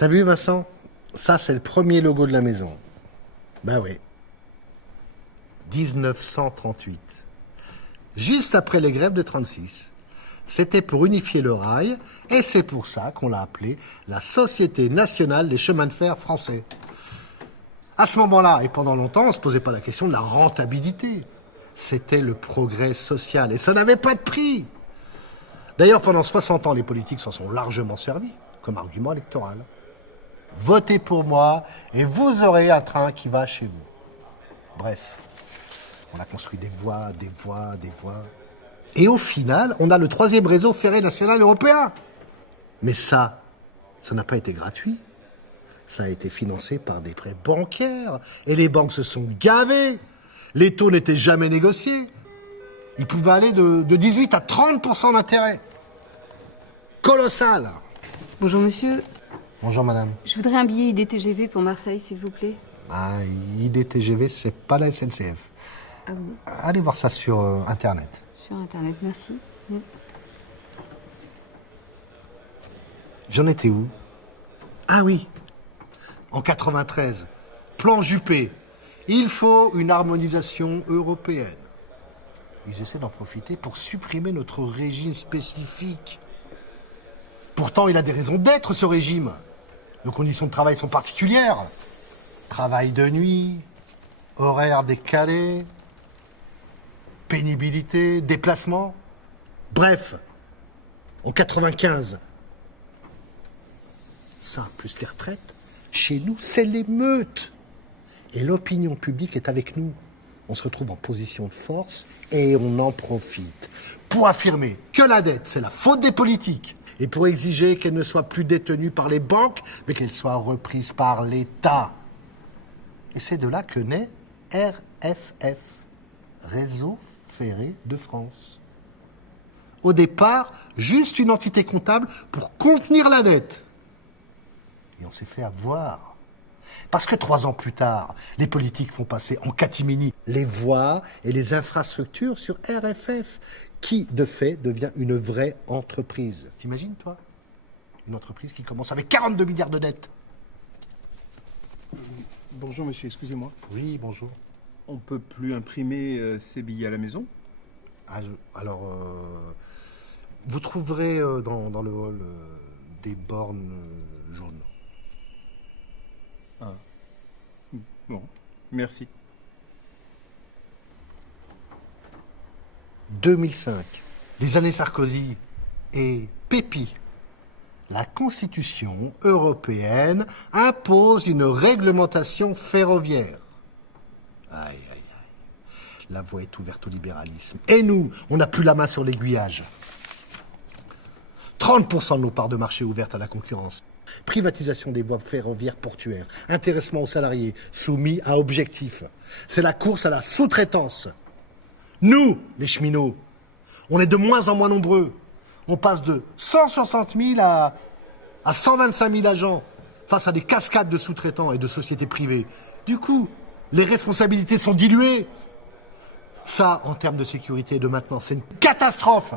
T'as vu, Vincent? Ça, c'est le premier logo de la maison. Ben oui. 1938. Juste après les grèves de 36. C'était pour unifier le rail, et c'est pour ça qu'on l'a appelé la Société nationale des chemins de fer français. À ce moment-là, et pendant longtemps, on ne se posait pas la question de la rentabilité. C'était le progrès social, et ça n'avait pas de prix. D'ailleurs, pendant 60 ans, les politiques s'en sont largement servis comme argument électoral. Votez pour moi, et vous aurez un train qui va chez vous. Bref, on a construit des voies, des voies, des voies. Et au final, on a le 3e réseau ferré national européen. Mais ça n'a pas été gratuit. Ça a été financé par des prêts bancaires. Et les banques se sont gavées. Les taux n'étaient jamais négociés. Ils pouvaient aller de 18 à 30% d'intérêt. Colossal. Bonjour monsieur, Bonjour madame. je voudrais un billet IDTGV pour Marseille s'il vous plaît. Ah, IDTGV, c'est pas la SNCF. Ah bon, Allez voir ça sur Internet. sur internet, merci. J'en étais où? Ah oui, en 93, plan Juppé. Il faut une harmonisation européenne. Ils essaient d'en profiter pour supprimer notre régime spécifique. Pourtant, il a des raisons d'être, ce régime. Nos conditions de travail sont particulières. Travail de nuit, horaires décalés, pénibilité, déplacement. Bref, en 95, ça, plus les retraites, chez nous, c'est l'émeute. Et l'opinion publique est avec nous. On se retrouve en position de force et on en profite. Pour affirmer que la dette, c'est la faute des politiques. Et pour exiger qu'elle ne soit plus détenue par les banques, mais qu'elle soit reprise par l'État. Et c'est de là que naît RFF, Réseau Ferré de France. Au départ, juste une entité comptable pour contenir la dette. Et on s'est fait avoir. Parce que 3 ans plus tard, les politiques font passer en catimini les voies et les infrastructures sur RFF, qui, de fait, devient une vraie entreprise. T'imagines, toi? Une entreprise qui commence avec 42 milliards de dettes. Bonjour monsieur, excusez-moi. Oui, bonjour. On peut plus imprimer ces billets à la maison? Alors, vous trouverez dans le hall des bornes jaunes. Ah. Bon, merci. 2005, les années Sarkozy et Pépi. La Constitution européenne impose une réglementation ferroviaire. Aïe, aïe, aïe. La voie est ouverte au libéralisme. Et nous, on n'a plus la main sur l'aiguillage. 30% de nos parts de marché ouvertes à la concurrence. Privatisation des voies ferroviaires portuaires. Intéressement aux salariés soumis à objectifs. C'est la course à la sous-traitance. Nous, les cheminots, on est de moins en moins nombreux. On passe de 160 000 à 125 000 agents face à des cascades de sous-traitants et de sociétés privées. Du coup, les responsabilités sont diluées. Ça, en termes de sécurité et de maintenance, c'est une catastrophe.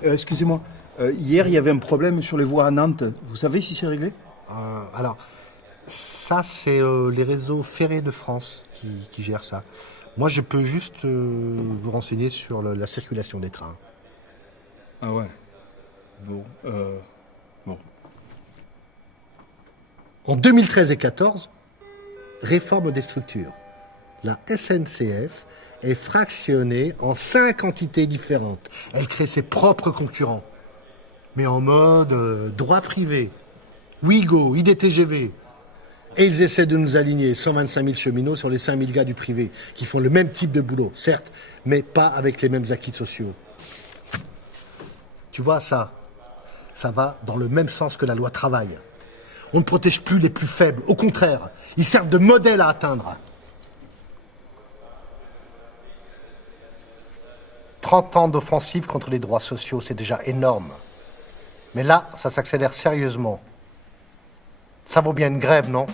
Excusez-moi, hier il y avait un problème sur les voies à Nantes. Vous savez si c'est réglé? Alors, ça, c'est les réseaux ferrés de France qui gèrent ça. Moi, je peux juste vous renseigner sur la circulation des trains. Ah ouais. Bon, bon. En 2013 et 2014, réforme des structures. La SNCF est fractionnée en 5 entités différentes. Elle crée ses propres concurrents, mais en mode droit privé. Ouigo, IDTGV. Et ils essaient de nous aligner 125 000 cheminots sur les 5 000 gars du privé, qui font le même type de boulot, certes, mais pas avec les mêmes acquis sociaux. Tu vois, ça va dans le même sens que la loi travail. On ne protège plus les plus faibles, au contraire, ils servent de modèle à atteindre. 30 ans d'offensive contre les droits sociaux, c'est déjà énorme. Mais là, ça s'accélère sérieusement. Ça vaut bien une grève, non ?